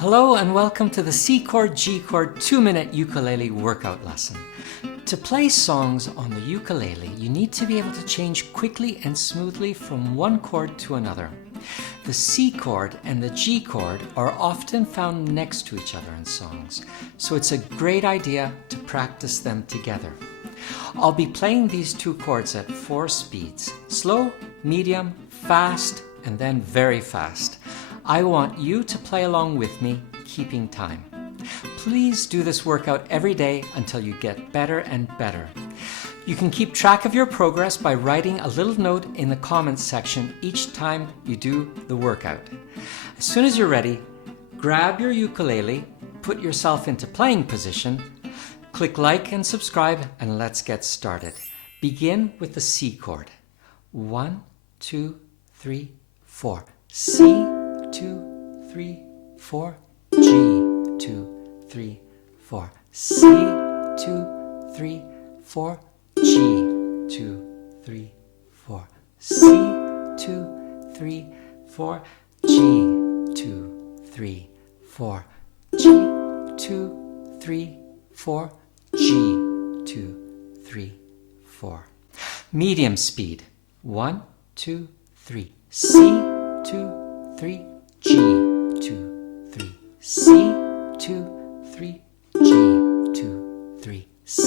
Hello and welcome to the C chord, G chord 2-minute ukulele workout lesson. To play songs on the ukulele, you need to be able to change quickly and smoothly from one chord to another. The C chord and the G chord are often found next to each other in songs, so it's a great idea to practice them together. I'll be playing these two chords at 4 speeds: slow, medium, fast, and then very fast. I want you to play along with me, keeping time. Please do this workout every day until you get better and better. You can keep track of your progress by writing a little note in the comments section each time you do the workout. As soon as you're ready, grab your ukulele, put yourself into playing position, click like and subscribe, and let's get started. Begin with the C chord. 1, 2, 3, 4. C, 2, 3, 4. G, 2, 3, 4. C, 2, 3, 4. G, 2, 3, 4. C, 2, 3, 4. G, 2, 3, 4. G, 2, 3, 4. G, 2, 3, 4. Medium speed. 1, 2, 3. C, 2, 3. G, 2, 3. C, 2, 3. G, 2, 3. C,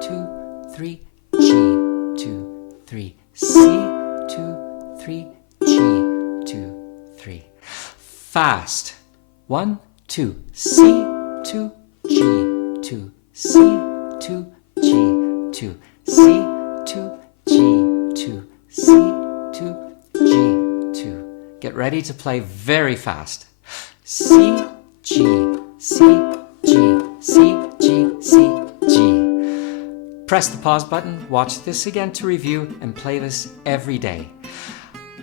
2, 3. G, 2, 3. C, 2, 3. G, 2, 3. Fast. 1, 2. C, 2, G, 2. C, 2, G, 2. C, 2, G, 2. C, 2, G, 2. Get ready to play very fast. C, G, C, G, C, G, C, G. Press the pause button, watch this again to review, and play this every day.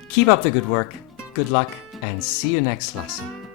Keep up the good work, good luck, and see you next lesson.